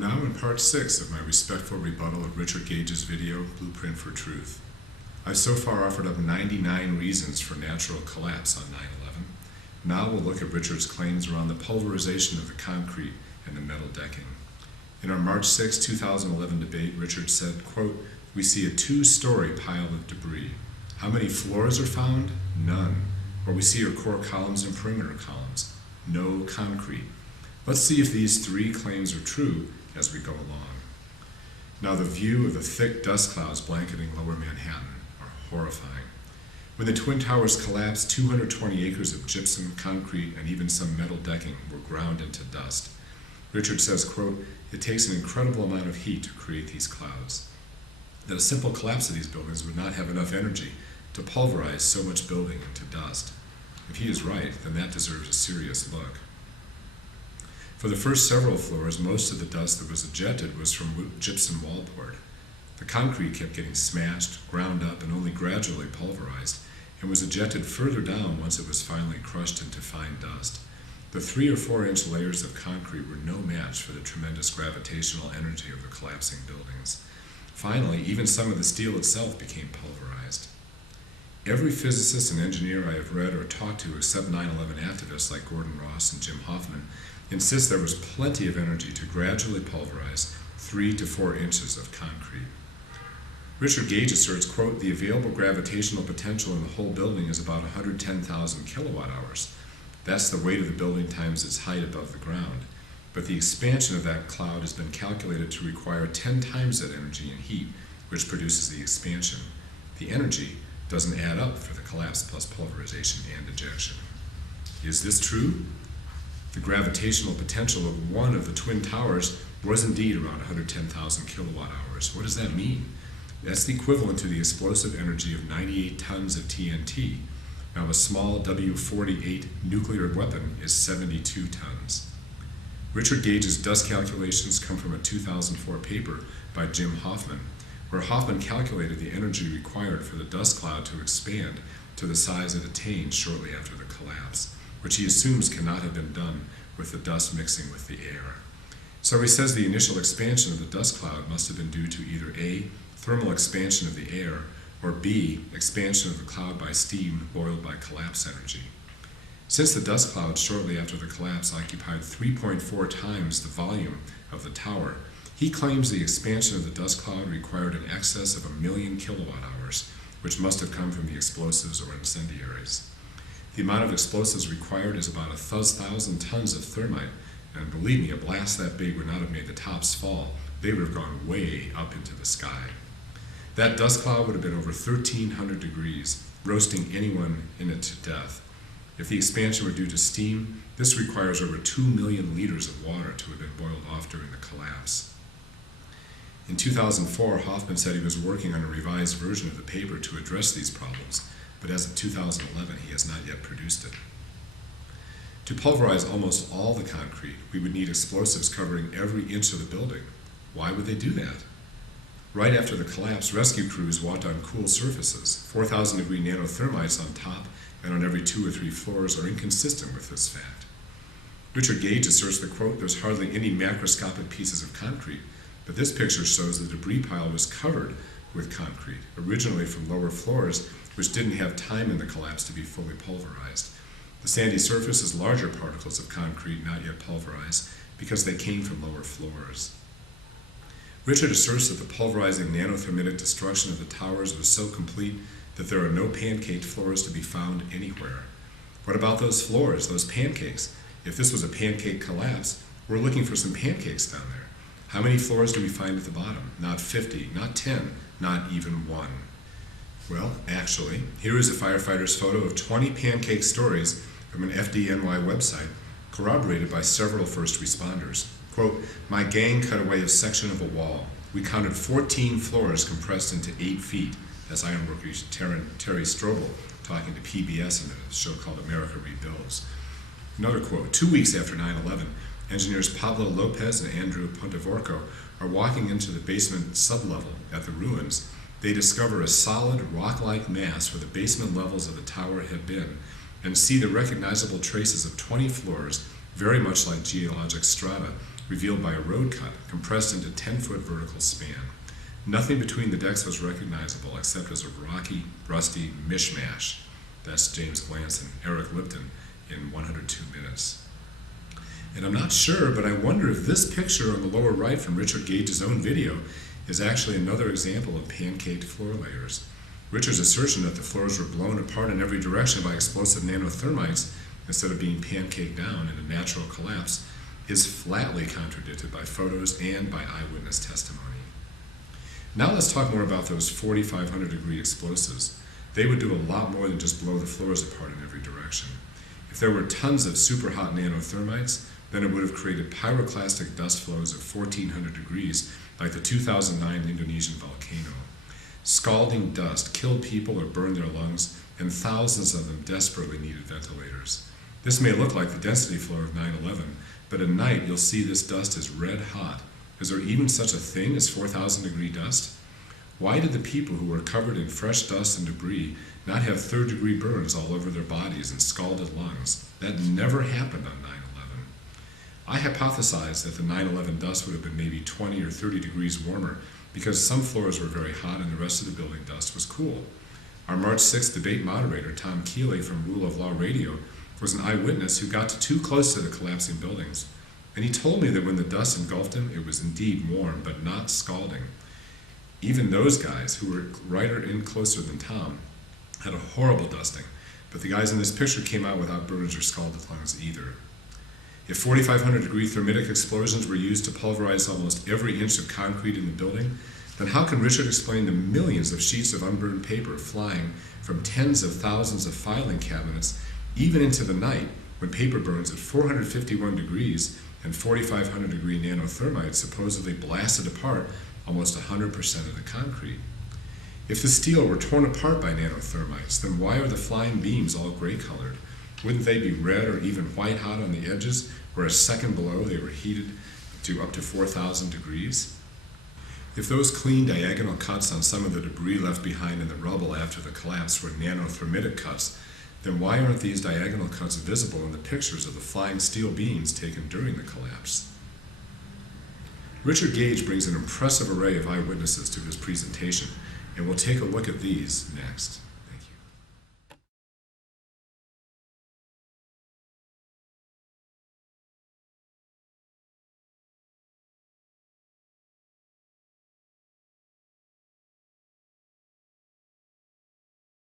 We're now in part 6 of my respectful rebuttal of Richard Gage's video, Blueprint for Truth. I've so far offered up 99 reasons for natural collapse on 9/11. Now we'll look at Richard's claims around the pulverization of the concrete and the metal decking. In our March 6, 2011 debate, Richard said, quote, "We see a 2-story pile of debris. How many floors are found? None. What we see are core columns and perimeter columns. No concrete. Let's see if these 3 claims are true as we go along." Now the view of the thick dust clouds blanketing lower Manhattan are horrifying. When the Twin Towers collapsed, 220 acres of gypsum, concrete, and even some metal decking were ground into dust. Richard says, quote, "It takes an incredible amount of heat to create these clouds. That a simple collapse of these buildings would not have enough energy to pulverize so much building into dust. If he is right, then that deserves a serious look." For the first several floors, most of the dust that was ejected was from gypsum wallboard. The concrete kept getting smashed, ground up, and only gradually pulverized, and was ejected further down once it was finally crushed into fine dust. The 3 or 4 inch layers of concrete were no match for the tremendous gravitational energy of the collapsing buildings. Finally, even some of the steel itself became pulverized. Every physicist and engineer I have read or talked to except 9/11 activists like Gordon Ross and Jim Hoffman insists there was plenty of energy to gradually pulverize 3 to 4 inches of concrete. Richard Gage asserts, quote, "The available gravitational potential in the whole building is about 110,000 kilowatt hours. That's the weight of the building times its height above the ground. But the expansion of that cloud has been calculated to require 10 times that energy and heat, which produces the expansion. The energy doesn't add up for the collapse plus pulverization and ejection." Is this true? The gravitational potential of one of the Twin Towers was indeed around 110,000 kilowatt hours. What does that mean? That's the equivalent to the explosive energy of 98 tons of TNT. Now a small W-48 nuclear weapon is 72 tons. Richard Gage's dust calculations come from a 2004 paper by Jim Hoffman, where Hoffman calculated the energy required for the dust cloud to expand to the size it attained shortly after the collapse, which he assumes cannot have been done with the dust mixing with the air. So he says the initial expansion of the dust cloud must have been due to either A, thermal expansion of the air, or B, expansion of the cloud by steam boiled by collapse energy. Since the dust cloud shortly after the collapse occupied 3.4 times the volume of the tower, he claims the expansion of the dust cloud required in excess of 1 million kilowatt hours, which must have come from the explosives or incendiaries. The amount of explosives required is about 1,000 tons of thermite, and believe me, a blast that big would not have made the tops fall. They would have gone way up into the sky. That dust cloud would have been over 1,300 degrees, roasting anyone in it to death. If the expansion were due to steam, this requires over 2 million liters of water to have been boiled off during the collapse. In 2004, Hoffman said he was working on a revised version of the paper to address these problems, but as of 2011, he has not yet produced it. To pulverize almost all the concrete, we would need explosives covering every inch of the building. Why would they do that? Right after the collapse, rescue crews walked on cool surfaces. 4,000-degree nanothermites on top and on every 2 or 3 floors are inconsistent with this fact. Richard Gage asserts that, quote, "There's hardly any macroscopic pieces of concrete, but this picture shows the debris pile was covered with concrete, originally from lower floors, which didn't have time in the collapse to be fully pulverized. The sandy surface is larger particles of concrete not yet pulverized because they came from lower floors." Richard asserts that the pulverizing nanothermitic destruction of the towers was so complete that there are no pancaked floors to be found anywhere. What about those floors, those pancakes? If this was a pancake collapse, we're looking for some pancakes down there. How many floors do we find at the bottom? Not 50, not 10, not even 1. Well, actually, here is a firefighter's photo of 20 pancake stories from an FDNY website, corroborated by several first responders. Quote, "My gang cut away a section of a wall. We counted 14 floors compressed into 8 feet, as ironworker Terry Strobel talking to PBS in a show called America Rebuilds." Another quote, "2 weeks after 9/11, engineers Pablo Lopez and Andrew Pontevorco are walking into the basement sublevel at the ruins. They discover a solid rock-like mass where the basement levels of the tower had been, and see the recognizable traces of 20 floors, very much like geologic strata, revealed by a road cut, compressed into 10-foot vertical span. Nothing between the decks was recognizable except as a rocky, rusty mishmash. That's James Glantz and Eric Lipton in 102 Minutes. And I'm not sure, but I wonder if this picture on the lower right from Richard Gage's own video is actually another example of pancaked floor layers. Richard's assertion that the floors were blown apart in every direction by explosive nanothermites instead of being pancaked down in a natural collapse is flatly contradicted by photos and by eyewitness testimony. Now let's talk more about those 4,500 degree explosives. They would do a lot more than just blow the floors apart in every direction. If there were tons of super hot nanothermites, then it would have created pyroclastic dust flows of 1,400 degrees like the 2009 Indonesian volcano. Scalding dust killed people or burned their lungs, and thousands of them desperately needed ventilators. This may look like the density floor of 9/11, but at night you'll see this dust is red hot. Is there even such a thing as 4,000 degree dust? Why did the people who were covered in fresh dust and debris not have third-degree burns all over their bodies and scalded lungs? That never happened on 9/11. I hypothesized that the 9/11 dust would have been maybe 20 or 30 degrees warmer because some floors were very hot and the rest of the building dust was cool. Our March 6th debate moderator, Tom Keeley from Rule of Law Radio, was an eyewitness who got too close to the collapsing buildings. And he told me that when the dust engulfed him, it was indeed warm, but not scalding. Even those guys who were right in closer than Tom had a horrible dusting, but the guys in this picture came out without burns or scalded lungs either. If 4,500 degree thermitic explosions were used to pulverize almost every inch of concrete in the building, then how can Richard explain the millions of sheets of unburned paper flying from tens of thousands of filing cabinets, even into the night, when paper burns at 451 degrees and 4,500 degree nanothermites supposedly blasted apart almost 100% of the concrete? If the steel were torn apart by nanothermites, then why are the flying beams all gray colored? Wouldn't they be red or even white hot on the edges, where a second below they were heated to up to 4,000 degrees? If those clean diagonal cuts on some of the debris left behind in the rubble after the collapse were nanothermitic cuts, then why aren't these diagonal cuts visible in the pictures of the flying steel beams taken during the collapse? Richard Gage brings an impressive array of eyewitnesses to his presentation, and we'll take a look at these next.